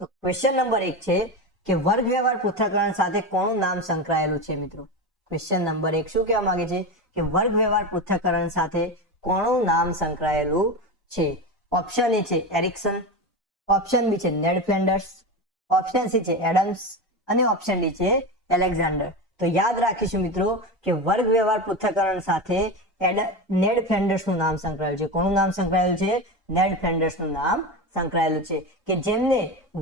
તો question number 1 છે કે વર્ગ વ્યવહાર પૃથ્થકરણ સાથે કોનું નામ સંકળાયેલું છે મિત્રો? ક્વેશ્ચન નંબર 1 શું કહેવા માંગે છે કે વર્ગ વ્યવહાર પૃથ્થકરણ સાથે કોનું નામ સંકળાયેલું છે? ઓપ્શન એ છે એરિક્સન, ઓપ્શન બી છે નેડ ફ્લેન્ડર્સ, ઓપ્શન સી છે એડમ્સ અને ઓપ્શન ડી છે એલેક્ઝાન્ડર. તો યાદ રાખીશું મિત્રો કે વર્ગ વ્યવહાર પૃથ્થકરણ સાથે નેડ ફ્લેન્ડર્સનું નામ સંકળાયેલું છે. કોનું નામ સંકળાયેલું છે? નેડ ફ્લેન્ડર્સનું નામ સંકળાયેલું છે કે જેમને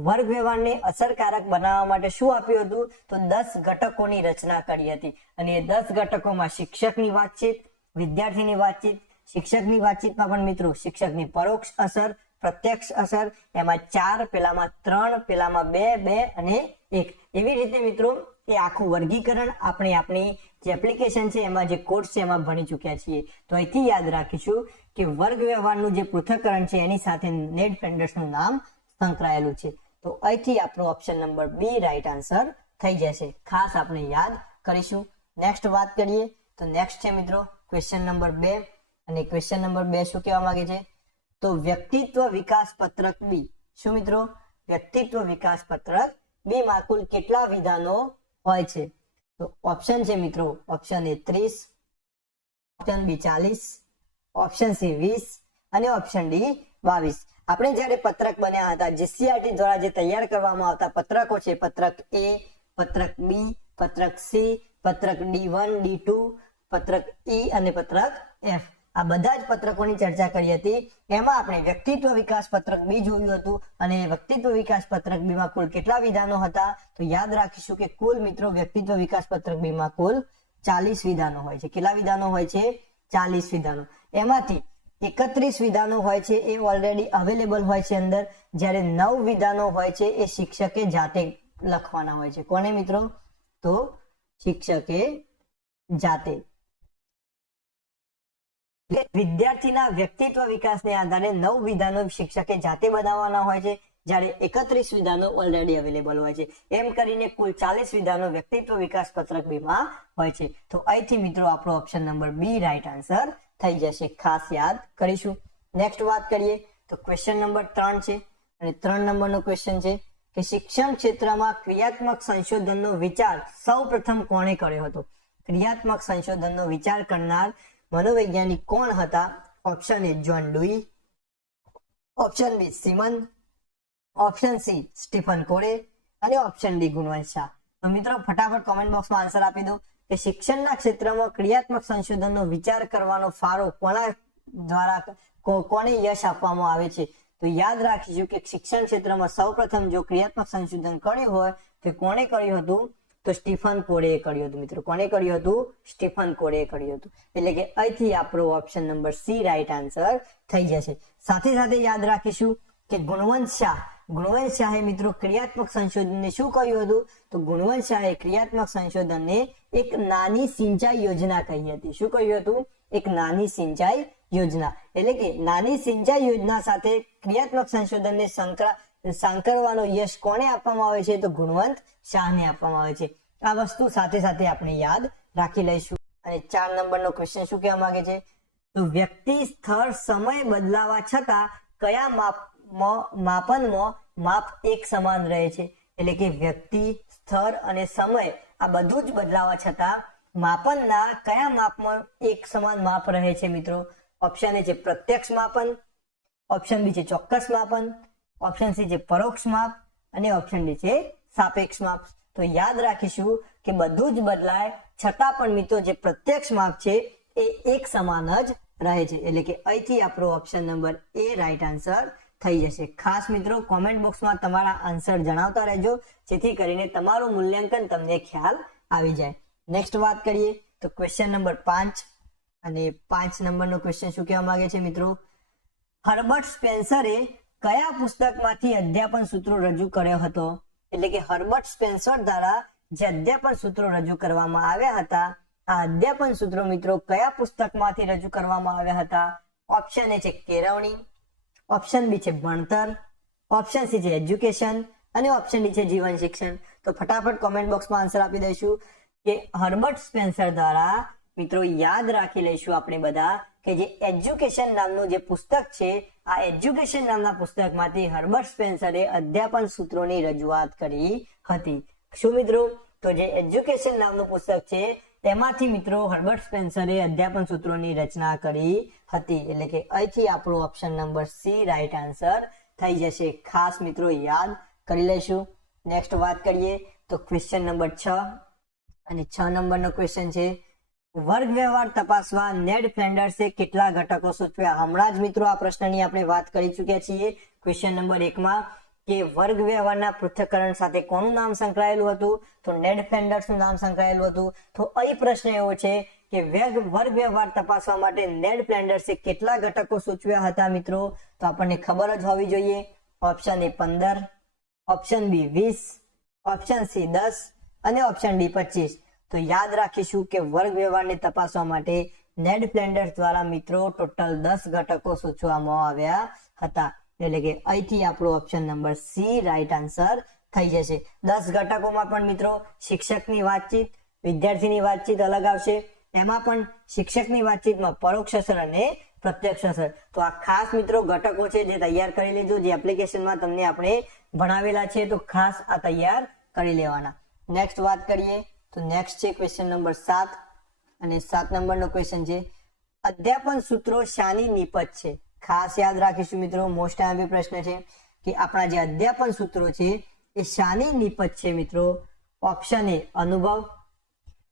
વર્ગ વ્યવહારને અસરકારક બનાવવા માટે શું આપ્યું હતું? તો 10 ઘટકોની રચના કરી હતી અને એ 10 ઘટકોમાં શિક્ષકની વાતચીત, વિદ્યાર્થીની વાતચીત, શિક્ષકની વાતચીતમાં પણ મિત્રો શિક્ષકની પરોક્ષ અસર, પ્રત્યક્ષ અસર, એમાં 4, પેલામાં 3, પેલામાં 2, 2 અને 1, એવી રીતે મિત્રો એ આખું વર્ગીકરણ આપણે આપણી જે એપ્લિકેશન છે એમાં જે કોર્સ છે એમાં ભણી ચૂક્યા છીએ. તો અહીંથી યાદ રાખીશું કે વર્ગ વ્યવહારનું જે પૃથ્થકરણ છે એની સાથે નેડ ફ્લેન્ડર્સનું નામ સંકળાયેલું છે. તો અહીંથી આપણો option number B right answer થઈ જશે. ખાસ આપણે યાદ કરીશું. નેક્સ્ટ વાત કરીએ તો નેક્સ્ટ છે મિત્રો ક્વેશ્ચન નંબર 2 અને ક્વેશ્ચન નંબર 2 શું કહેવા માંગે છે? તો વ્યક્તિત્વ વિકાસ પત્રક બી. શું મિત્રો? વ્યક્તિત્વ વિકાસ પત્રક બી માં કુલ કેટલા વિધાનો હોય છે? તો ઓપ્શન છે મિત્રો option A 30, option B 40, option C 20 અને ઓપ્શન ડી 22. આપણે જ્યારે પત્રક બન્યા હતા જીસીઆરટી દ્વારા જે તૈયાર કરવામાં આવતા પત્રકો છે, પત્રક એ, પત્રક બી, પત્રક સી, પત્રક D1, D2, પત્રક ઈ અને પત્રક એફ, આ બધા જ પત્રકોની ચર્ચા કરી હતી. એમાં આપણે વ્યક્તિત્વ વિકાસ પત્રક બી જોયું હતું અને વ્યક્તિત્વ વિકાસ પત્રક બી માં કુલ કેટલા વિધાનો હતા? તો યાદ રાખીશું કે કુલ મિત્રો વ્યક્તિત્વ વિકાસ પત્રક બી માં કુલ 40 વિધાનો હોય છે. કેટલા વિધાનો હોય છે? 40 વિધાનો. એમાંથી 31 વિધાનો હોય છે એ ઓલરેડી અવેલેબલ હોય છે અંદર, જ્યારે 9 વિધાનો હોય છે એ શિક્ષકે જાતે લખવાના હોય છે. કોને મિત્રો? તો શિક્ષકે જાતે. વિદ્યાર્થીના વ્યક્તિત્વ વિકાસને આધારે 9 વિધાનો શિક્ષકે જાતે બનાવવાના હોય છે, જ્યારે 31 વિધાનો ઓલરેડી અવેલેબલ હોય છે. એમ કરીને કુલ 40 વિધાનો વ્યક્તિત્વ વિકાસ પત્રક બીમાં હોય છે. તો અહીંથી મિત્રો આપણો option number B right answer થઈ જશે. ખાસ યાદ કરીશું. નેક્સ્ટ વાત કરીએ તો ક્વેશ્ચન નંબર 3 છે અને 3 નંબરનો ક્વેશ્ચન છે કે શિક્ષણ ક્ષેત્રમાં ક્રિયાત્મક સંશોધનનો વિચાર સૌપ્રથમ કોણે કર્યો હતો? ક્રિયાત્મક સંશોધનનો વિચાર કરનાર મનોવૈજ્ઞાનિક કોણ હતા? Option A John Dewey, option B Simon, option C Stephen Corey અને ઓપ્શન ડી ગુણવંત શાહ. તો મિત્રો ફટાફટ કોમેન્ટ બોક્સમાં આન્સર આપી દો કે શિક્ષણના ક્ષેત્રમાં ક્રિયાત્મક સંશોધનનો વિચાર કરવાનો ફાળો કોના દ્વારા કોને યશ આપવામાં આવે છે? તો યાદ રાખીશું કે શિક્ષણ ક્ષેત્રમાં સૌપ્રથમ જો ક્રિયાત્મક સંશોધન કર્યું હોય તો કોણે કર્યું હતું? તો સ્ટીફન કોરેએ કર્યું હતું મિત્રો. કોણે કર્યું હતું? સ્ટીફન કોરેએ કર્યું હતું. એટલે કે અહીંથી આપણો option number C right answer થઈ જશે. સાથે સાથે યાદ રાખીશું કે ગુણવંત શાહે મિત્રો ક્રિયાત્મક સંશોધનને શું કહ્યું હતું? તો ગુણવંત શાહે ક્રિયાત્મક સંશોધનને એક નાની સિંચાઈ યોજના કહી હતી. શું કહ્યું હતું? એક નાની સિંચાઈ યોજના. એટલે કે નાની સિંચાઈ યોજના સાથે ક્રિયાત્મક સંશોધનને સાંકળવાનો યશ કોને આપવામાં આવે છે? તો ગુણવંત શાહને આપવામાં આવે છે. આ વસ્તુ સાથે સાથે આપણે યાદ રાખી લઈશું. અને 4 નંબરનો ક્વેશ્ચન શું કહેવા માંગે છે? તો વ્યક્તિ, સ્થળ, સમય બદલાવા છતાં કયા માપનમાં માપ એક સમાન રહે છે? એટલે કે વ્યક્તિ, સ્થળ અને સમય આ બધું જ બદલાવા છતાં માપનના કયા માપમાં એક સમાન માપ રહે છે મિત્રો? ઓપ્શન એ છે પ્રત્યક્ષ માપન, ઓપ્શન બી છે ચોક્કસ માપન, ઓપ્શન સી છે પરોક્ષ માપ અને ઓપ્શન ડી છે સાપેક્ષ માપ. તો યાદ રાખીશું કે બધું જ બદલાય છતાં પણ મિત્રો જે પ્રત્યક્ષ માપ છે એ એક સમાન જ રહે છે. એટલે કે અહીંથી આપણો ઓપ્શન નંબર એ રાઈટ આન્સર થઈ જશે. ખાસ મિત્રો કોમેન્ટ બોક્સમાં તમારા આન્સર જણાવતા રહેજો જેથી કરીને તમારું મૂલ્યાંકન તમને ખ્યાલ આવી જાય. નેક્સ્ટ વાત કરીએ તો ક્વેશ્ચન નંબર 5 અને 5 નંબરનો ક્વેશ્ચન શું કહેવા માંગે છે મિત્રો? હર્બર્ટ સ્પેન્સરે કયા પુસ્તકમાંથી અધ્યાપન સૂત્રો રજૂ કર્યો હતો? એટલે કે હર્બર્ટ સ્પેન્સર દ્વારા જે અધ્યાપન સૂત્રો રજૂ કરવામાં આવ્યા હતા, આ અધ્યાપન સૂત્રો મિત્રો કયા પુસ્તકમાંથી રજૂ કરવામાં આવ્યા હતા? ઓપ્શન એ છે કેળવણી, ઓપ્શન બી છે ભણતર, ઓપ્શન સી છે એજ્યુકેશન અને ઓપ્શન ડી છે જીવન શિક્ષણ. તો ફટાફટ કોમેન્ટ બોક્સમાં આન્સર આપી દઈશું કે હર્બર્ટ સ્પેન્સર દ્વારા મિત્રો યાદ રાખી લઈશું આપણે બધા કે જે એજ્યુકેશન નામનું જે પુસ્તક છે, આ એજ્યુકેશન નામના પુસ્તકમાંથી હર્બર્ટ સ્પેન્સરે અધ્યાપન સૂત્રોની રજૂઆત કરી હતી. શું મિત્રો? તો જે એજ્યુકેશન નામનું પુસ્તક છે તેમાંથી મિત્રો હર્બર્ટ સ્પેન્સરે અધ્યાપન સૂત્રોની રચના કરી હતી. એટલે કે અહીંથી આપણો option number C right answer થઈ જશે. ખાસ મિત્રો યાદ કરી લઈશું. નેક્સ્ટ વાત કરીએ તો ક્વેશ્ચન નંબર 6 અને 6 નંબરનો ક્વેશ્ચન છે, વર્ગ વ્યવહાર તપાસવા નેડ ફ્લેન્ડર્સે કેટલા ઘટકો સૂચવ્યા? હમણાં જ મિત્રો આ પ્રશ્નની આપણે વાત કરી ચૂક્યા છીએ ક્વેશ્ચન નંબર 1 માં કે વર્ગ વ્યવહારના પૃથ્થકરણ સાથે કોનું નામ સંકળાયેલું હતું? તો નેડ ફ્લેન્ડર્સનું નામ સંકળાયેલું હતું. તો અહીં પ્રશ્ન એવો છે કે વર્ગ વ્યવહાર તપાસવા માટે નેડ ફ્લેન્ડર્સે કેટલા ઘટકો સૂચવ્યા હતા મિત્રો? તો આપણને ખબર જ હોવી જોઈએ. Option A 15, option B 20, option C 10 અને ઓપ્શન ડી 25. તો યાદ રાખીશું કે વર્ગ વ્યવહારને તપાસવા માટે નેડ ફ્લેન્ડર્સ દ્વારા મિત્રો ટોટલ 10 ઘટકો સૂચવવામાં આવ્યા હતા. એટલે કે અહીંથી આપણો option number C right answer થઈ જશે. 10 ઘટકોમાં પણ મિત્રો શિક્ષકની વાતચીત, વિદ્યાર્થીની વાતચીત અલગ આવશે. એમાં પણ શિક્ષકની વાતચીતમાં પરોક્ષ અસર અને પ્રત્યક્ષ અસર. તો આ ખાસ મિત્રો ઘટકો છે જે તૈયાર કરી લેજો, જે એપ્લિકેશનમાં તમને આપણે ભણાવેલા છે, તો ખાસ આ તૈયાર કરી લેવાના. નેક્સ્ટ વાત કરીએ તો નેક્સ્ટ છે ક્વેશ્ચન નંબર 7 અને 7 નંબરનો ક્વેશ્ચન છે, અધ્યાપન સૂત્રો શાની નિપજ છે? ખાસ યાદ રાખીશું મિત્રો, મોસ્ટ આઈએમપી પ્રશ્ન છે કે આપણા જે અધ્યાપન સૂત્રો છે એ શાની નિપજ છે મિત્રો? ઓપ્શન એ અનુભવ,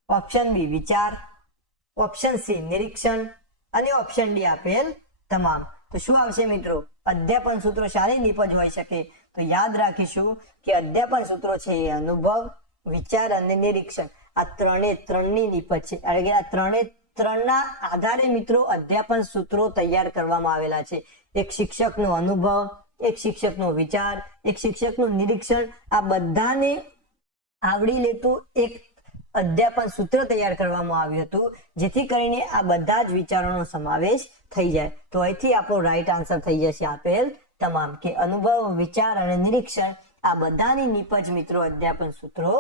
ઓપ્શન બી વિચાર, ઓપ્શન સી નિરીક્ષણ અને ઓપ્શન ડી આપેલ તમામ. તો શું આવશે મિત્રો? અધ્યાપન સૂત્રો શાની નિપજ હોઈ શકે? તો યાદ રાખીશું કે અધ્યાપન સૂત્રો છે એ અનુભવ, વિચાર અને નિરીક્ષણ, આ ત્રણની નિપજ છે. એટલે કે આ ત્રણના આધારે મિત્રો અધ્યાપન સૂત્રો તૈયાર કરવામાં આવેલા છે. એક શિક્ષકનો અનુભવ, એક શિક્ષકનો વિચાર, એક શિક્ષકનું નિરીક્ષણ, આ બધાને આવરી લેતું એક અધ્યાપન સૂત્ર તૈયાર કરવામાં આવ્યું હતું, જેથી કરીને આ બધા જ વિચારોનો સમાવેશ થઈ જાય. તો અહીંથી આપણો રાઈટ આન્સર થઈ જશે આપેલ તમામ, કે અનુભવ, વિચાર અને નિરીક્ષણ આ બધાની નિપજ મિત્રો અધ્યાપન સૂત્રો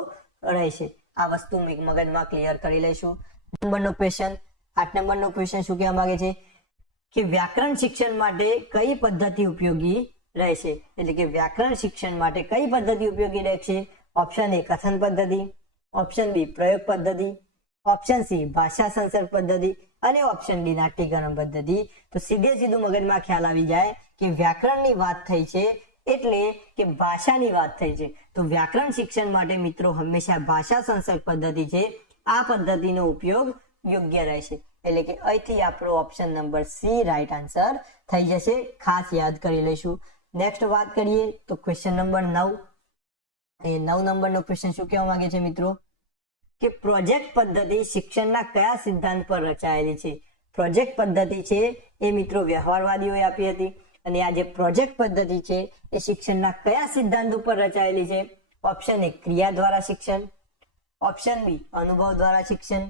રહેશે. આ વસ્તુ મગજમાં ક્લિયર કરી લઈશું. નંબરનો ક્વેશ્ચન, 8 નંબરનો ક્વેશ્ચન શું કહેવા માંગે છે કે વ્યાકરણ શિક્ષણ માટે કઈ પદ્ધતિ ઉપયોગી રહેશે? એટલે કે વ્યાકરણ શિક્ષણ માટે કઈ પદ્ધતિ ઉપયોગી રહેશે? ઓપ્શન એ કથન પદ્ધતિ, ઓપ્શન બી પ્રયોગ પદ્ધતિ, ઓપ્શન સી ભાષા સંસર્ગ પદ્ધતિ અને ઓપ્શન ડી નાટ્યકરણ પદ્ધતિ. તો સીધું મગજમાં ખ્યાલ આવી જાય કે વ્યાકરણની વાત થઈ છે એટલે કે ભાષાની વાત થઈ છે. તો વ્યાકરણ શિક્ષણ માટે મિત્રો હંમેશા ભાષા સંસર્ગ પદ્ધતિ છે, આ પદ્ધતિનો ઉપયોગ યોગ્ય રહેશે. એટલે કે અહીંથી આપણો option number C right answer થઈ જશે. ખાસ યાદ કરી લઈશું. નેક્સ્ટ વાત કરીએ તો ક્વેશ્ચન નંબર 9. એ 9 નંબરનો ક્વેશ્ચન શું કહેવા માંગે છે મિત્રો કે પ્રોજેક્ટ પદ્ધતિ શિક્ષણના કયા સિદ્ધાંત પર રચાયેલી છે? પ્રોજેક્ટ પદ્ધતિ છે એ મિત્રો વ્યવહારવાદીઓએ આપી હતી, અને આ જે પ્રોજેક્ટ પદ્ધતિ છે એ શિક્ષણના કયા સિદ્ધાંત ઉપર રચાયેલી છે? ઓપ્શન એ ક્રિયા દ્વારા શિક્ષણ, ઓપ્શન બી અનુભવ દ્વારા શિક્ષણ,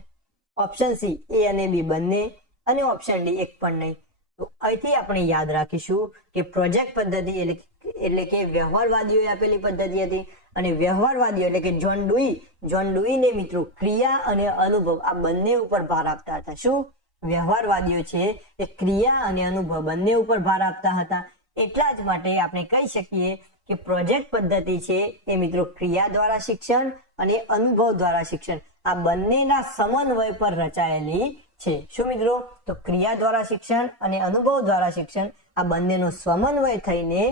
ઓપ્શન સી એ અને બી બંને અને ઓપ્શન ડી એક પણ નહીં. તો અહીંથી આપણે યાદ રાખીશું કે પ્રોજેક્ટ પદ્ધતિ એટલે કે વ્યવહારવાદીઓએ આપેલી પદ્ધતિ હતી, અને વ્યવહારવાદીઓ એટલે કે જ્હોન ડુઈને મિત્રો ક્રિયા અને અનુભવ આ બંને ઉપર ભાર આપતા હતા. શું? વ્યવહારવાદીઓ છે એ ક્રિયા અને અનુભવ બંને ઉપર ભાર આપતા હતા. એટલા જ માટે આપણે કહી શકીએ કે પ્રોજેક્ટ પદ્ધતિ છે એ મિત્રો ક્રિયા દ્વારા શિક્ષણ અને અનુભવ દ્વારા શિક્ષણ આ બંનેના સમન્વય પર રચાયેલી છે. શું મિત્રો? તો ક્રિયા દ્વારા શિક્ષણ અને અનુભવ દ્વારા શિક્ષણ આ બંનેનો સમન્વય થઈને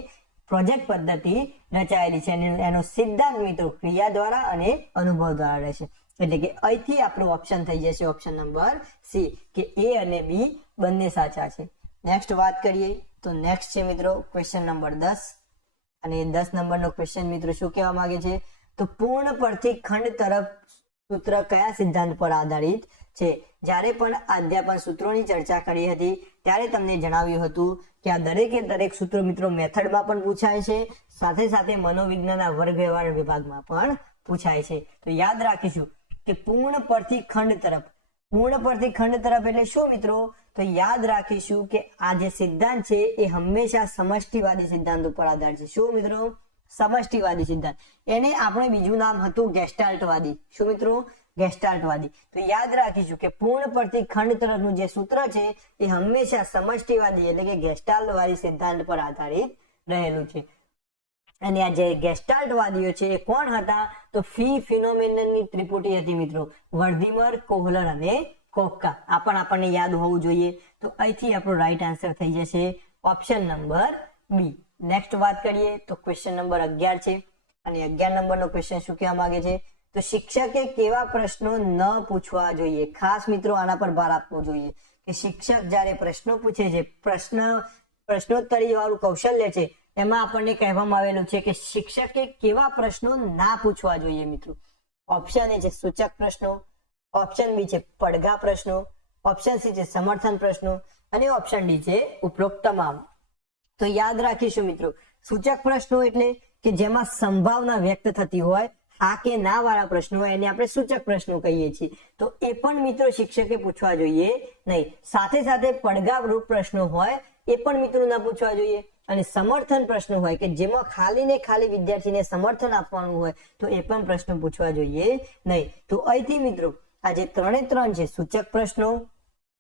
પ્રોજેક્ટ પદ્ધતિ રચાયેલી છે, અને એનો સિદ્ધાંત મિત્રો ક્રિયા દ્વારા અને અનુભવ દ્વારા રહેશે. એટલે કે અહીંથી આપણો ઓપ્શન થઈ જશે ઓપ્શન નંબર સી, કે એ અને બી બંને સાચા છે. નેક્સ્ટ વાત કરીએ તો નેક્સ્ટ છે મિત્રો ક્વેશ્ચન નંબર 10, અને 10 નંબરનો ક્વેશ્ચન મિત્રો શું કહેવા માંગે છે તો પૂર્ણ પરથી ખંડ તરફ સૂત્ર કયા સિદ્ધાંત પર આધારિત છે? જ્યારે પણ અધ્યાપન સૂત્રોની ચર્ચા કરી હતી ત્યારે તમને જણાવ્યું હતું કે આ દરેક સૂત્રો મિત્રો મેથડમાં પણ પૂછાય છે, સાથે સાથે મનોવિજ્ઞાનના વર્ગ વ્યવહાર વિભાગમાં પણ પૂછાય છે. તો યાદ રાખીશું કે પૂર્ણ પરથી ખંડ તરફ એટલે શું મિત્રો? તો યાદ રાખીશું કે આ જે સિદ્ધાંત છે એ હંમેશા સમષ્ટિવાદી સિદ્ધાંત ઉપર આધાર છે. શું મિત્રો? સમષ્ટિવાદી સિદ્ધાંત. એને આપણે બીજું નામ હતું ગેસ્ટાલ્ટવાદી. શું મિત્રો? ગેસ્ટાલ્ટવાદી. તો યાદ રાખીશું કે પૂર્ણ પરથી ખંડ તરફનું જે સૂત્ર છે એ હંમેશા સમષ્ટિવાદી એટલે કે ગેસ્ટાલ્ટવાદી સિદ્ધાંત પર આધારિત રહેલું છે. અને આ જે ગેસ્ટાલ્ટવાદીઓ છે એ કોણ હતા? તો ફિનોમેનનની ત્રિપુટી હતી મિત્રો, વર્ધીમર, કોહલર અને કોફકા. આ પણ આપણને યાદ હોવું જોઈએ. તો અહીંથી આપણો રાઈટ આન્સર થઈ જશે ઓપ્શન નંબર બી. નેક્સ્ટ વાત કરીએ તો ક્વેશ્ચન નંબર 11 છે અને 11 નંબરનો ક્વેશ્ચન શું કહેવા માંગે છે? તો શિક્ષકે કેવા પ્રશ્નો ન પૂછવા જોઈએ? ખાસ મિત્રો આના પર ભાર આપવો જોઈએ કે શિક્ષક જ્યારે પ્રશ્નો પૂછે છે, પ્રશ્નોત્તરી વાળું કૌશલ્ય છે, એમાં આપણને કહેવામાં આવેલું છે કે શિક્ષકે કેવા પ્રશ્નો ના પૂછવા જોઈએ મિત્રો. ઓપ્શન એ છે સૂચક પ્રશ્નો, ઓપ્શન બી છે પડઘા પ્રશ્નો, ઓપ્શન સી છે સમર્થન પ્રશ્નો અને ઓપ્શન ડી છે ઉપરોક્ત તમામ. તો યાદ રાખીશું મિત્રો, સૂચક પ્રશ્નો એટલે કે જેમાં સંભાવના વ્યક્ત થતી હોય, હા કે ના વાળા પ્રશ્નો હોય એને આપણે સૂચક પ્રશ્નો કહીએ છીએ. તો એ પણ મિત્રો શિક્ષકે પૂછવા જોઈએ નહીં. સાથે સાથે પડઘારૂપ પ્રશ્નો હોય એ પણ મિત્રો ના પૂછવા જોઈએ. અને સમર્થન પ્રશ્નો હોય કે જેમાં ખાલી ને ખાલી વિદ્યાર્થીને સમર્થન આપવાનું હોય તો એ પણ પ્રશ્નો પૂછવા જોઈએ નહીં. તો અહીંથી મિત્રો આ જે 3 છે, સૂચક પ્રશ્નો,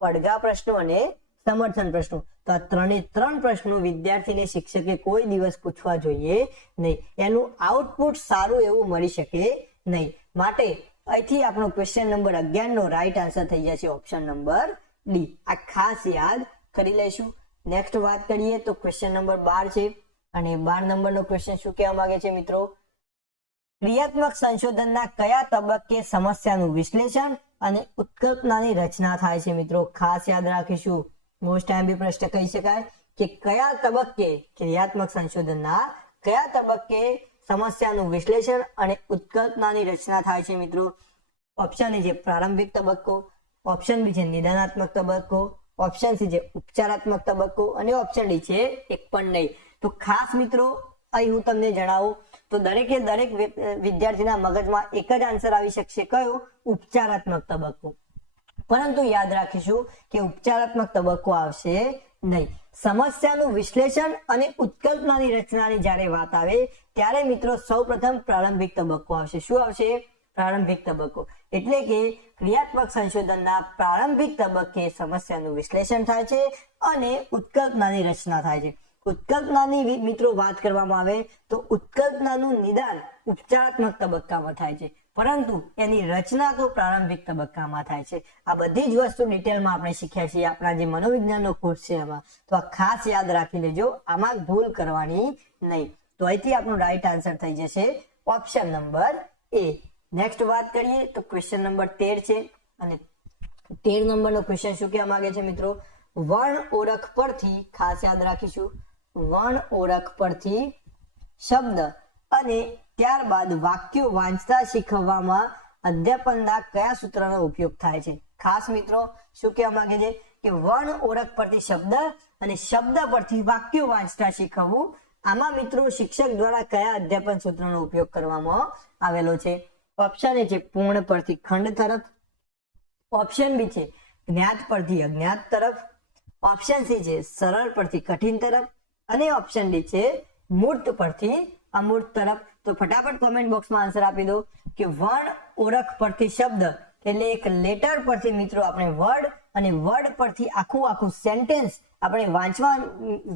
પડઘા પ્રશ્નો અને સમર્થન પ્રશ્નો, તો આ 3 પ્રશ્નો વિદ્યાર્થીને શિક્ષકે કોઈ દિવસ પૂછવા જોઈએ નહીં. એનું આઉટપુટ સારું એવું મળી શકે નહીં. માટે અહીંથી આપણો ક્વેશ્ચન નંબર 11 નો રાઈટ આન્સર થઈ જશે ઓપ્શન નંબર ડી. આ ખાસ યાદ કરી લઈશું. નેક્સ્ટ વાત કરીએ તો ક્વેશ્ચન નંબર 12 છે અને 12 નંબરનો ક્વેશ્ચન શું કહેવા માંગે છે મિત્રો? ક્રિયાત્મક સંશોધનના કયા તબક્કે સમસ્યાનું વિશ્લેષણ અને ઉત્કલ્પનાની રચના થાય છે મિત્રો? ખાસ યાદ રાખીશું, મોસ્ટ આઈએમપી પ્રશ્ન કહી શકાય કે કયા તબક્કે ક્રિયાત્મક સંશોધનના કયા તબક્કે સમસ્યાનું વિશ્લેષણ અને ઉત્કલ્પનાની રચના થાય છે મિત્રો? ઓપ્શન એ છે પ્રારંભિક તબક્કો, ઓપ્શન બી છે નિદાનાત્મક તબક્કો, ઓપ્શન સી છે ઉપચારાત્મક તબક્કો અને ઓપ્શન ડી છે એક પણ નહીં. તો ખાસ મિત્રો અહીં હું તમને જણાવું તો દરેકે દરેક વિદ્યાર્થીના મગજમાં એક જ આન્સર આવી શકશે, કયો? ઉપચારાત્મક તબક્કો. પરંતુ યાદ રાખીશું કે ઉપચારાત્મક તબક્કો આવશે નહીં. સમસ્યાનું વિશ્લેષણ અને ઉત્કલ્પનાની રચનાની જ્યારે વાત આવે ત્યારે મિત્રો સૌપ્રથમ પ્રારંભિક તબક્કો આવશે. શું આવશે? પ્રારંભિક તબક્કો. એટલે કે ક્રિયાત્મક સંશોધનના પ્રારંભિક તબક્કે સમસ્યાનું વિશ્લેષણ થાય છે અને ઉત્કલ્પનાની રચના થાય છે. ઉત્કલ્પનાની મિત્રો વાત કરવામાં આવે તો ઉત્કલ્પનાનું નિદાન ઉપચારાત્મક તબક્કામાં થાય છે, પરંતુ એની રચના તો પ્રારંભિક તબક્કામાં થાય છે. આ બધી જ વસ્તુ ડિટેલમાં આપણે શીખ્યા છીએ આપણા જે મનોવિજ્ઞાનનો કોર્સ છે એમાં. તો આ ખાસ યાદ રાખી લેજો, આમાં ભૂલ કરવાની નહીં. તો અહીંથી આપણું રાઈટ આન્સર થઈ જશે ઓપ્શન નંબર એ. નેક્સ્ટ વાત કરીએ તો ક્વેશ્ચન નંબર 13 છે અને 13 નંબરનો ક્વેશ્ચન શું કહેવા માંગે છે મિત્રો? વર્ણ ઓળખ પરથી, ખાસ યાદ રાખીશું, વર્ણ ઓળખ પરથી શબ્દ અને ત્યારબાદ વાક્યો વાંચતા શીખવવામાં અધ્યાપનના કયા સૂત્રનો ઉપયોગ થાય છે? ખાસ મિત્રો શું કહેવા માંગે છે કે વર્ણ ઓળખ પરથી શબ્દ અને શબ્દ પરથી વાક્યો વાંચતા શીખવવું, આમાં મિત્રો શિક્ષક દ્વારા કયા અધ્યાપન સૂત્રનો ઉપયોગ કરવામાં આવેલો છે? ઓપ્શન એ છે પૂર્ણ પરથી ખંડ તરફ, ઓપ્શન બી છે જ્ઞાત પરથી અજ્ઞાત તરફ, ઓપ્શન સી છે સરળ પરથી કઠિન તરફ અને ઓપ્શન ડી છે મૂર્ત પરથી અમૂર્ત તરફ. તો ફટાફટ કોમેન્ટ બોક્સમાં આન્સર આપી દો કે વર્ણ ઓળખ પરથી શબ્દ એટલે એક લેટર પરથી મિત્રો આપણે વર્ડ અને વર્ડ પરથી આખું સેન્ટેન્સ આપણે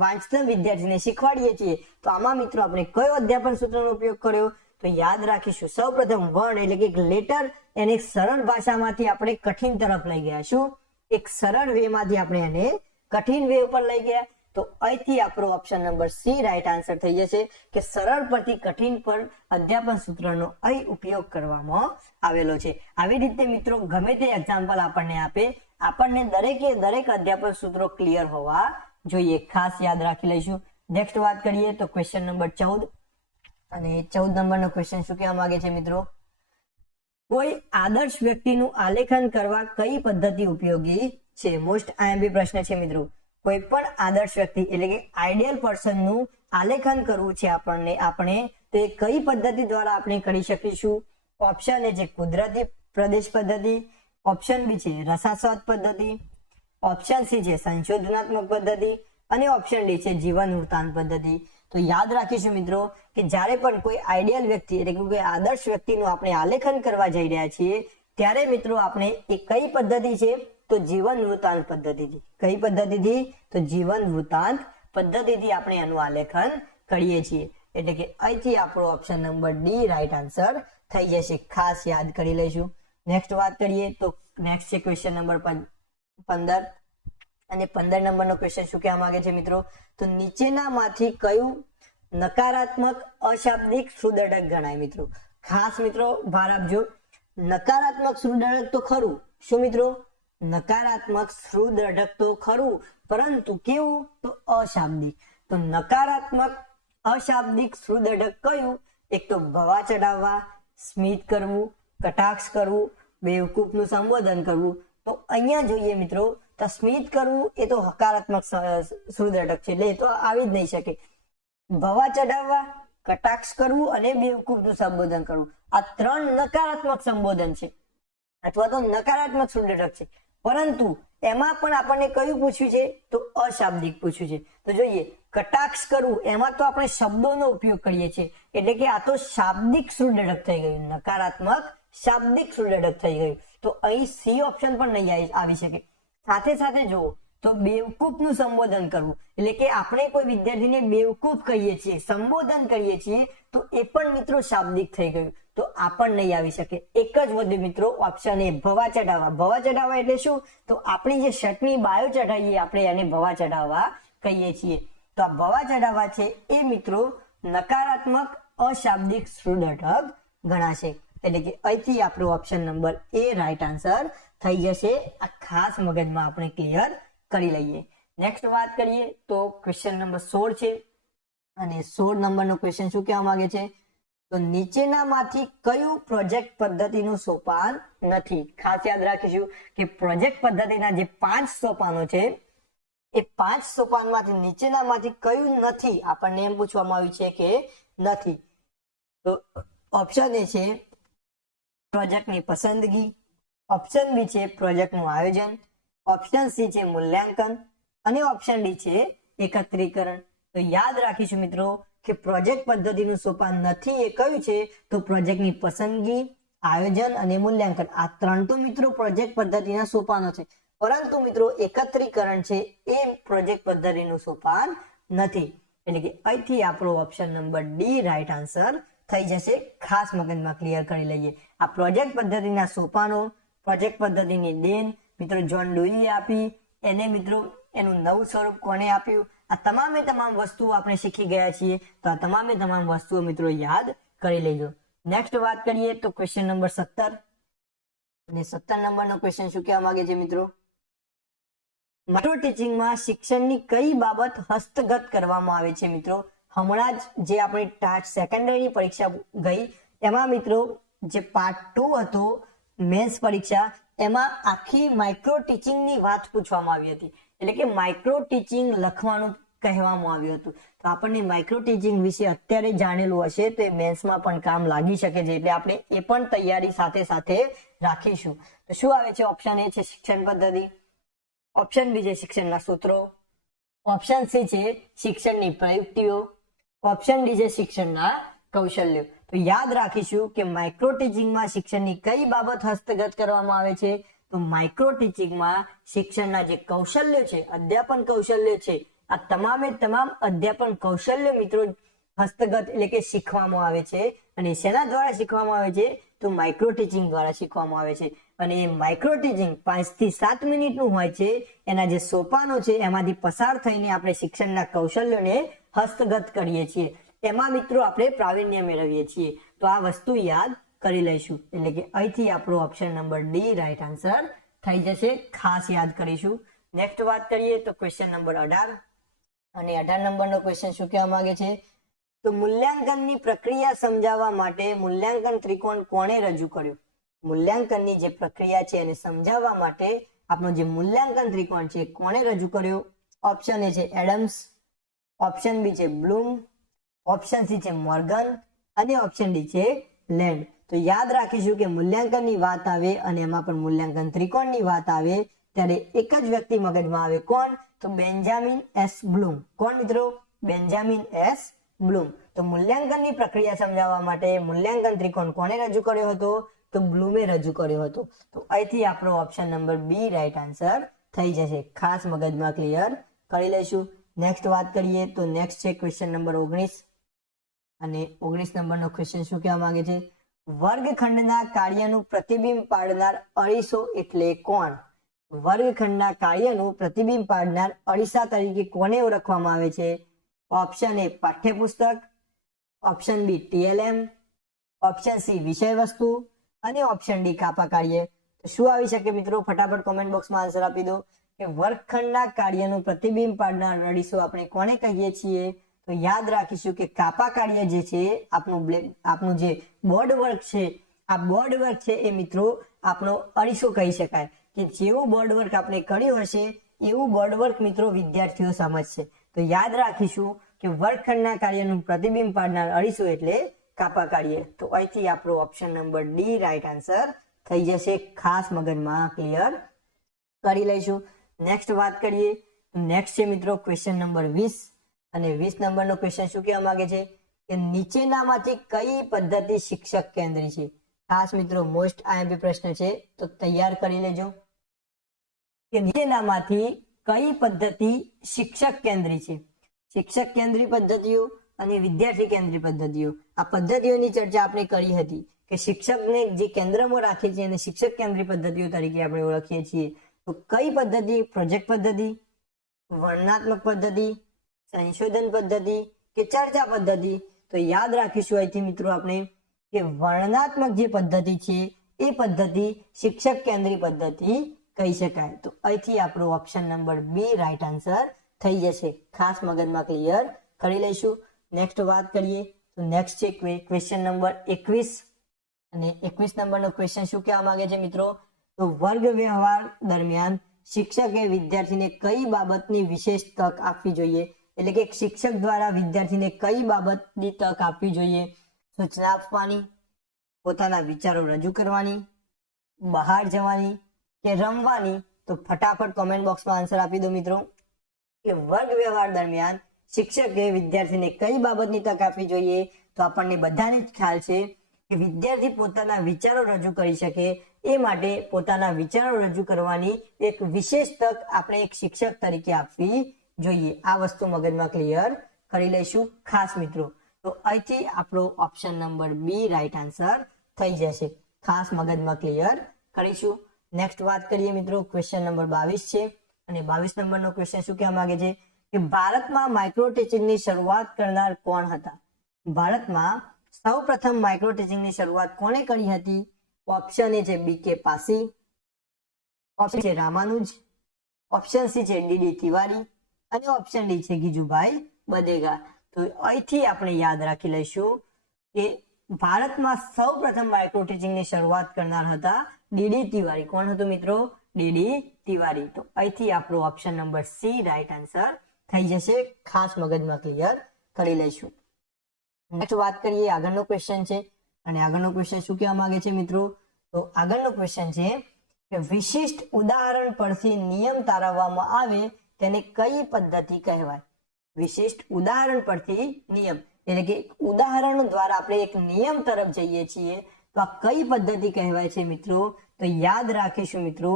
વાંચતા વિદ્યાર્થીને શીખવાડીએ છીએ. તો આમાં મિત્રો આપણે કયો અધ્યાપન સૂત્રનો ઉપયોગ કર્યો? તો યાદ રાખીશું સૌપ્રથમ વર્ડ એટલે કે એક લેટર એને એક સરળ ભાષામાંથી આપણે કઠિન તરફ લઈ ગયા. શું? એક સરળ વે માંથી આપણે એને કઠિન વે ઉપર લઈ ગયા. તો અહીંથી આપણો option number C right answer થઈ જશે કે સરળ પરથી કઠિન પર અધ્યાપન સૂત્રનો અહીં ઉપયોગ કરવામાં આવેલો છે. આવી રીતે મિત્રો ગમે તે એક્ઝામ્પલ આપણને આપે, આપણને દરેકે દરેક અધ્યાપન સૂત્રો ક્લિયર હોવા જોઈએ. ખાસ યાદ રાખી લઈશું. નેક્સ્ટ વાત કરીએ તો ક્વેશ્ચન નંબર 14 અને 14 નંબરનો ક્વેશ્ચન શું કહેવા માંગે છે મિત્રો? કોઈ આદર્શ વ્યક્તિનું આલેખન કરવા કઈ પદ્ધતિ ઉપયોગી છે? મોસ્ટ આઈએમપી પ્રશ્ન છે મિત્રો. કોઈ પણ આદર્શ વ્યક્તિ એટલે કે આઈડિયલ પર્સનનું આલેખન કરવું છે આપણે તો એ કઈ પદ્ધતિ દ્વારા આપણે કરી શકીશું? ઓપ્શન એ છે કુદરતી પ્રદેશ પદ્ધતિ, ઓપ્શન બી છે રસાસ્વાદ પદ્ધતિ, ઓપ્શન સી છે સંશોધનાત્મક પદ્ધતિ અને ઓપ્શન ડી છે જીવન વૃત્તાંત પદ્ધતિ. તો યાદ રાખીશું મિત્રો કે જ્યારે પણ કોઈ આઈડિયલ વ્યક્તિ એટલે કે કોઈ આદર્શ વ્યક્તિનું આપણે આલેખન કરવા જઈ રહ્યા છીએ ત્યારે મિત્રો આપણે એ કઈ પદ્ધતિ છે તો જીવન વૃત્તાંત પદ્ધતિથી. કઈ પદ્ધતિથી તો જીવન વૃત્તાંત પદ્ધતિથી આપણે એનું આલેખન કરીએ છીએ. એટલે કે અહીંથી આપણો option number D right answer થઈ જશે. ખાસ યાદ કરી લઈશું. નેક્સ્ટ વાત કરીએ તો નેક્સ્ટ છે ક્વેશ્ચન નંબર 15 અને 15 નંબરનો ક્વેશ્ચન શું કહેવા માંગે છે મિત્રો તો નીચેનામાંથી કયું નકારાત્મક અશાબ્દિક સુદર્શક ગણાય મિત્રો. ખાસ મિત્રો ભાર આપજો. નકારાત્મક સુદર્શક તો ખરું. શું મિત્રો? નકારાત્મક સુદર્શક તો ખરું, પરંતુ કેવું તો અશાબ્દિક. તો નકારાત્મક અશાબ્દિક સુદર્શક કયું? એક તો ભવા ચડાવવા, સ્મિત કરવું, કટાક્ષ કરવું, બેવકૂફનું સંબોધન કરવું. તો અહીંયા જોઈએ મિત્રો તો સ્મિત કરવું એ તો હકારાત્મક સુદર્શક છે, એટલે એ તો આવી જ નહીં શકે. ભવા ચડાવવા, કટાક્ષ કરવું અને બેવકૂફનું સંબોધન કરવું, આ 3 નકારાત્મક સંબોધન છે અથવા તો નકારાત્મક સુદર્શક છે. પરંતુ એમાં પણ આપણને કયું પૂછ્યું છે તો અશાબ્દિક પૂછ્યું છે. તો જોઈએ કટાક્ષ કરવું, એમાં તો આપણે શબ્દોનો ઉપયોગ કરીએ છીએ, એટલે કે આ તો શાબ્દિક સુદર્શક થઈ ગયું, નકારાત્મક શાબ્દિક સુદર્શક થઈ ગયું. તો અહીં સી ઓપ્શન પણ નહીં આવી શકે. સાથે સાથે જુઓ તો બેવકૂફનું સંબોધન કરવું, એટલે કે આપણે કોઈ વિદ્યાર્થીને બેવકૂફ કહીએ છીએ, સંબોધન કરીએ છીએ, તો એ પણ મિત્રો શાબ્દિક થઈ ગયું. તો આ પણ નહીં આવી શકે. એક જ વધુ મિત્રો ઓપ્શન એ ભવા ચઢાવવા. ભવા ચઢાવવા એટલે શું? તો આપણી જે શર્ટની બાયો ચઢાવીએ આપણે એને ભવા ચઢાવવા કહીએ છીએ. તો આ ભવા ચઢાવવા છે એ મિત્રો નકારાત્મક અશાબ્દિક સુદર્શક ગણાશે. એટલે કે અહીંથી આપણો ઓપ્શન નંબર એ રાઈટ આન્સર થઈ જશે. આ ખાસ મગજમાં આપણે ક્લિયર કરી લઈએ. નેક્સ્ટ વાત કરીએ તો ક્વેશ્ચન નંબર 16 છે અને 16 નંબરનો ક્વેશ્ચન શું કહેવા માંગે છે તો નીચેનામાંથી કયું પ્રોજેક્ટ પદ્ધતિનું સોપાન નથી? ખાસ યાદ રાખીશું કે પ્રોજેક્ટ પદ્ધતિના જે 5 સોપાનો છે એ 5 સોપાનમાંથી નીચેનામાંથી કયું નથી? આપણને એમ પૂછવામાં આવ્યું છે કે નથી. તો ઓપ્શન એ છે પ્રોજેક્ટની પસંદગી, ઓપ્શન બી છે પ્રોજેક્ટનું આયોજન, ઓપ્શન સી છે મૂલ્યાંકન અને ઓપ્શન ડી છે એકત્રીકરણ. તો યાદ રાખીશું મિત્રો કે પ્રોજેક્ટ પદ્ધતિનું સોપાન નથી એ કયું છે તો પ્રોજેક્ટની પસંદગી, આયોજન અને મૂલ્યાંકન. આ 3 તો મિત્રો પ્રોજેક્ટ પદ્ધતિના સોપાનો છે, પરંતુ મિત્રો એકત્રીકરણ છે એ પ્રોજેક્ટ પદ્ધતિનું સોપાન નથી. એટલે કે અહીંથી આપણો option number D right answer થઈ જશે. ખાસ મગજમાં ક્લિયર કરી લઈએ. આ પ્રોજેક્ટ પદ્ધતિના સોપાનો, પ્રોજેક્ટ પદ્ધતિની દેન મિત્રો જ્હોન ડુઈએ આપી, એને મિત્રો એનું નવું સ્વરૂપ કોને આપ્યું, આ તમામે તમામ વસ્તુઓ આપણે શીખી ગયા છીએ. તો આ તમામે તમામ વસ્તુઓ મિત્રો યાદ કરી લેજો. નેક્સ્ટ વાત કરીએ તો ક્વેશ્ચન નંબર 17 અને 17 નંબરનો ક્વેશ્ચન શું કહેવા માંગે છે મિત્રો માઇક્રો ટીચિંગમાં શિક્ષણની કઈ બાબત હસ્તગત કરવામાં આવે છે? મિત્રો હમણાં જ જે આપણી ટાટ સેકન્ડરીની પરીક્ષા ગઈ એમાં મિત્રો જે પાર્ટ 2 હતો મેન્સ પરીક્ષા, એમાં આખી માઇક્રો ટીચિંગની વાત પૂછવામાં આવી હતી. એટલે કે માઇક્રો ટીચિંગ લખવાનું કહેવામાં આવ્યું હતું. તો આપણને માઇક્રો ટીચિંગ વિશે અત્યારે જાણેલું હશે તો એ મેન્સમાં પણ કામ લાગી શકે છે, એટલે આપણે એ પણ તૈયારી સાથે સાથે રાખીશું. તો શું આવે છે? ઓપ્શન એ છે શિક્ષણ પદ્ધતિ, ઓપ્શન બી છે શિક્ષણના સૂત્રો, ઓપ્શન સી છે શિક્ષણની પ્રયુક્તિઓ, ઓપ્શન ડી છે શિક્ષણના કૌશલ્યો. તો યાદ રાખીશું કે માઇક્રો ટીચિંગમાં શિક્ષણની કઈ બાબત હસ્તગત કરવામાં આવે છે તો માઇક્રો ટીચિંગમાં શિક્ષણના જે કૌશલ્યો છે, અધ્યાપન કૌશલ્યો છે, આ તમામે તમામ અધ્યાપન કૌશલ્યો મિત્રો હસ્તગત એટલે કે શીખવામાં આવે છે. અને શેના દ્વારા શીખવામાં આવે છે તો માઇક્રો ટીચિંગ દ્વારા શીખવામાં આવે છે. અને એ માઇક્રો ટીચિંગ 5 થી 7 મિનિટનું હોય છે. એના જે સોપાનો છે એમાંથી પસાર થઈને આપણે શિક્ષણના કૌશલ્યોને હસ્તગત કરીએ છીએ. એમાં મિત્રો આપણે પ્રાવીણ્ય મેળવીએ છીએ. તો આ વસ્તુ યાદ કરી લઈશું. એટલે કે અહીંથી આપણો option number D right answer થઈ જશે. ખાસ યાદ કરીશું. નેક્સ્ટ વાત કરીએ તો ક્વેશ્ચન નંબર 18 અને 18 નંબરનો ક્વેશ્ચન શું કહેવા માંગે છે તો મૂલ્યાંકનની પ્રક્રિયા સમજાવવા માટે મૂલ્યાંકન ત્રિકોણ કોણે રજૂ કર્યો? મૂલ્યાંકનની જે પ્રક્રિયા છે એને સમજાવવા માટે આપણો જે મૂલ્યાંકન ત્રિકોણ છે કોણે રજૂ કર્યો? ઓપ્શન એ છે એડમ્સ, ઓપ્શન બી છે બ્લૂમ, ઓપ્શન સી છે મોર્ગન અને ઓપ્શન ડી છે લેન્ડ. તો યાદ રાખીશું કે મૂલ્યાંકનની વાત આવે અને એમાં પણ મૂલ્યાંકન ત્રિકોણની વાત આવે ત્યારે એક જ વ્યક્તિ મગજમાં આવે. કોણ? તો બેન્જામિન એસ બ્લૂમ. કોણ મિત્રો? Benjamin S Bloom. તો મૂલ્યાંકનની પ્રક્રિયા સમજાવવા માટે મૂલ્યાંકન ત્રિકોણ કોણે રજૂ કર્યો હતો તો તો બ્લૂમે રજૂ કર્યો હતો. તો અહીંથી આપણો option number B right answer થઈ જશે. ખાસ મગજમાં ક્લિયર કરી લઈશું. નેક્સ્ટ વાત કરીએ તો નેક્સ્ટ છે ક્વેશ્ચન નંબર 19 અને 19 નંબરનો ક્વેશ્ચન શું કહેવા માંગે છે? વર્ગખંડના કાર્યનું પ્રતિબિંબ પાડનાર અરીસો એટલે કોણ? વર્ગખંડના કાર્યનું પ્રતિબિંબ પાડનાર અરીસા તરીકે કોને ઓળખવામાં આવે છે? ઓપ્શન એ પાઠ્યપુસ્તક, option B TLM, option C વિષય વસ્તુ અને ઓપ્શન ડી કાપા કાર્ય. તો શું આવી શકે મિત્રો? ફટાફટ કોમેન્ટ બોક્સમાં આન્સર આપી દો કે વર્ગખંડના કાર્યનું પ્રતિબિંબ પાડનાર અરીસો આપણે કોને કહીએ છીએ? તો યાદ રાખીશું કે કાપા કાર્ય જે છે આપણું જે બોર્ડ વર્ક છે, આ બોર્ડ વર્ક છે એ મિત્રો આપણો અરીસો કહી શકાય કે જેવું બોર્ડ વર્ક આપણે કર્યું હશે એવું બોર્ડ વર્ક મિત્રો વિદ્યાર્થીઓ સમજશે. તો યાદ રાખીશું કે વર્ગખંડના કાર્યનું પ્રતિબિંબ પાડનાર અરીસો એટલે કાપા કાર્ય. તો અહીંથી આપણો option number D right answer થઈ જશે. ખાસ મગજમાં ક્લિયર કરી લઈશું. નેક્સ્ટ વાત કરીએ તો નેક્સ્ટ છે મિત્રો ક્વેશ્ચન નંબર 20 અને 20 નંબરનો ક્વેશ્ચન શું કહેવા માંગે છે કે નીચેનામાંથી કઈ પદ્ધતિ શિક્ષક કેન્દ્રી છે? ખાસ મિત્રો મોસ્ટ આઈએમપી પ્રશ્ન છે, તો તૈયાર કરી લેજો કે નીચેનામાંથી કઈ પદ્ધતિ શિક્ષક કેન્દ્રી છે? શિક્ષક કેન્દ્રી પદ્ધતિઓ અને વિદ્યાર્થી કેન્દ્રી પદ્ધતિઓ, આ પદ્ધતિઓની ચર્ચા આપણે કરી હતી કે શિક્ષકને જે કેન્દ્રમાં રાખે છે અને શિક્ષક કેન્દ્રી પદ્ધતિઓ તરીકે આપણે ઓળખીએ છીએ. તો કઈ પદ્ધતિ? પ્રોજેક્ટ પદ્ધતિ, વર્ણનાત્મક પદ્ધતિ, સંશોધન પદ્ધતિ કે ચર્ચા પદ્ધતિ? તો યાદ રાખીશું અહીંથી મિત્રો આપણે કે વર્ણનાત્મક જે પદ્ધતિ છે એ પદ્ધતિ શિક્ષક કેન્દ્રી પદ્ધતિ કહી શકાય. તો અહીંથી આપણો option number B right answer થઈ જશે. ખાસ મગજમાં ક્લિયર કરી લઈશું. નેક્સ્ટ વાત કરીએ તો નેક્સ્ટ છે ક્વેશ્ચન નંબર 21 અને 21 નંબરનો ક્વેશ્ચન શું કહેવા માંગે છે મિત્રો? તો વર્ગ વ્યવહાર દરમિયાન શિક્ષકે વિદ્યાર્થીને કઈ બાબતની વિશેષ તક આપવી જોઈએ? એટલે કે શિક્ષક દ્વારા વિદ્યાર્થીને કઈ બાબતની તક આપવી જોઈએ? સૂચના આપવાની, પોતાના વિચારો રજૂ કરવાની, બહાર જવાની કે રમવાની? તો ફટાફટ કોમેન્ટ બોક્સમાં આન્સર આપી દો મિત્રો કે વર્ગ વ્યવહાર દરમિયાન શિક્ષકે વિદ્યાર્થીને કઈ બાબતની તક આપવી જોઈએ? તો આપણને બધાને જ ખ્યાલ છે કે વિદ્યાર્થી પોતાના વિચારો રજૂ કરી શકે એ માટે પોતાના વિચારો રજૂ કરવાની એક વિશેષ તક આપણે એક શિક્ષક તરીકે આપવી જોઈએ. આ વસ્તુ મગજમાં ક્લિયર કરી લઈશું ખાસ મિત્રો. તો અહીંથી આપણો option number B right answer થઈ જશે. ખાસ મગજમાં ક્લિયર કરીશું. નેક્સ્ટ વાત કરીએ મિત્રો ક્વેશ્ચન નંબર 22 છે અને 22 નંબરનો ક્વેશ્ચન શું કહેવા માંગે છે કે ભારતમાં માઇક્રો ટીચિંગની શરૂઆત કરનાર કોણ હતા? ભારતમાં સૌપ્રથમ માઇક્રો ટીચિંગની શરૂઆત કોણે કરી હતી? ઓપ્શન એ છે BK પાસી, ઓપ્શન છે રામાનુજ, ઓપ્શન સી છે DD તિવારી અને ઓપ્શન ડી છે ગીજુભાઈ બધેગા. તો અહીંથી આપણે યાદ રાખી લઈશું કે ભારતમાં સૌપ્રથમ માઇક્રો ટીચિંગની શરૂઆત કરનાર હતા DD તિવારી. કોણ હતું મિત્રો? DD તિવારી. તો અહીંથી આપણો option number C right answer થઈ જશે. ખાસ મગજમાં ક્લિયર કરી લઈશું. નેક્સ્ટ વાત કરીએ આગળનો ક્વેશ્ચન છે અને આગળનો ક્વેશ્ચન શું કહેવા માંગે છે મિત્રો? તો આગળનો ક્વેશ્ચન છે કે વિશિષ્ટ ઉદાહરણ પરથી નિયમ તારવવામાં આવે તેને કઈ પદ્ધતિ કહેવાય? વિશિષ્ટ ઉદાહરણ પરથી નિયમ એટલે કે ઉદાહરણ દ્વારા આપણે એક નિયમ તરફ જઈએ છીએ તો આ કઈ પદ્ધતિ કહેવાય છે મિત્રો? તો યાદ રાખીશું મિત્રો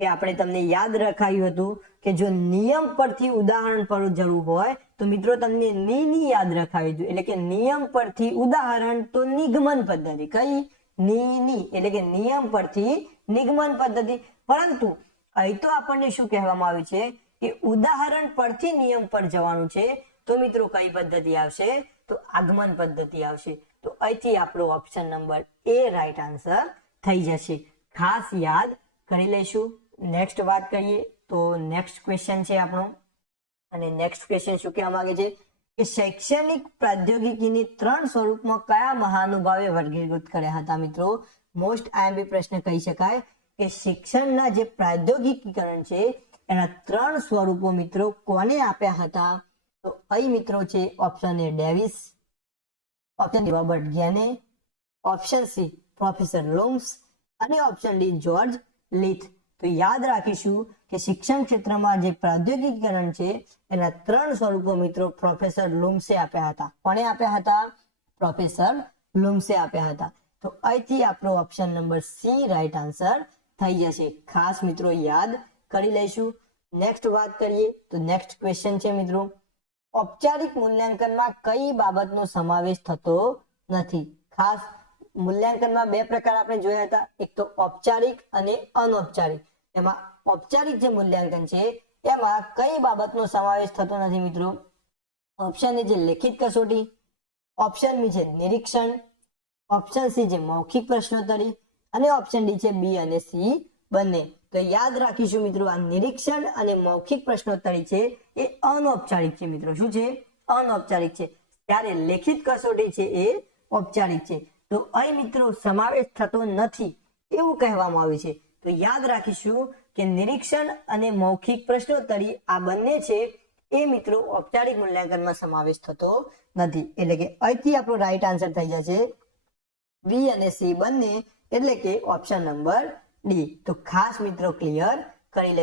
કે આપણે તમને યાદ રખાયું હતું કે જો નિયમ પરથી ઉદાહરણ પર જવું હોય તો મિત્રો તમને ની યાદ રખાવી દઉં એટલે કે નિયમ પરથી ઉદાહરણ તો નિગમન પદ્ધતિ. કઈ? ની એટલે કે નિયમ પરથી નિગમન પદ્ધતિ. પરંતુ અહીં તો આપણને શું કહેવામાં આવ્યું છે કે ઉદાહરણ પરથી નિયમ પર જવાનું છે તો મિત્રો કઈ પદ્ધતિ આવશે? તો આગમન પદ્ધતિ આવશે. તો અહીંથી આપણો ઓપ્શન નંબર એ રાઈટ આન્સર થઈ જશે. ખાસ યાદ કરી લઈશું. નેક્સ્ટ વાત કરીએ તો નેક્સ્ટ ક્વેશ્ચન છે આપણો અને નેક્સ્ટ ક્વેશ્ચન શું કહેવા માંગે છે કે શૈક્ષણિક પ્રૌદ્યોગિકીની 3 સ્વરૂપમાં કયા મહાનુભાવે વર્ગીકૃત કર્યા હતા મિત્રો? મોસ્ટ આઈએમપી પ્રશ્ન કહી શકાય કે શિક્ષણના જે પ્રાદ્યોગિકીકરણ છે એના 3 સ્વરૂપો મિત્રો કોને આપ્યા હતા? તો અહીં મિત્રો છે option A Davis, option Robert Gagne, option C professor લુમ્સ અને ઓપ્શન ડી જ્યોર્જ લીથ. તો યાદ રાખીશું કે શિક્ષણ ક્ષેત્રમાં જે પ્રાદ્યોગિકીકરણ છે એના 3 સ્વરૂપો મિત્રો પ્રોફેસર લુમ્સે આપ્યા હતા. કોણે આપ્યા હતા? પ્રોફેસર લુમ્સે આપ્યા હતા. તો તો અહીંથી આપણો option number C right answer થઈ જશે. ખાસ મિત્રો યાદ કરી લઈશું. નેક્સ્ટ વાત કરીએ તો નેક્સ્ટ ક્વેશ્ચન છે મિત્રો, ઔપચારિક મૂલ્યાંકનમાં કઈ બાબતનો સમાવેશ થતો નથી? ખાસ મૂલ્યાંકનમાં બે પ્રકાર આપણે જોયા હતા, એક તો ઔપચારિક અને અનૌપચારિક. એમાં ઔપચારિક જે મૂલ્યાંકન છે એમાં કઈ બાબતનો સમાવેશ થતો નથી મિત્રો? ઓપ્શન એ છે લેખિત કસોટી, ઓપ્શન બી છે નિરીક્ષણ, ઓપ્શન સી છે મૌખિક પ્રશ્નોત્તરી અને ઓપ્શન ડી છે બી અને સી બંને. તો યાદ રાખીશું મિત્રો, આ નિરીક્ષણ અને મૌખિક પ્રશ્નોત્તરી છે એ અનૌપચારિક છે મિત્રો. શું છે? અનૌપચારિક છે. ત્યારે લેખિત કસોટી છે એ ઔપચારિક છે. તો અહીં મિત્રો સમાવેશ થતો નથી એવું કહેવામાં આવ્યું છે. તો યાદ રાખીશું કે નિરીક્ષણ અને મૌખિક પ્રશ્નોત્તરી આ બંને છે એ મિત્રો ઔપચારિક મૂલ્યાંકનમાં સમાવેશ થતો નથી. એટલે કે અહીંથી આપણો રાઈટ આન્સર થઈ જશે બી અને સી બંને, એટલે કે ઓપ્શન નંબર ડી. તો ખાસ મિત્રો ક્લિયર કરી લઈએ.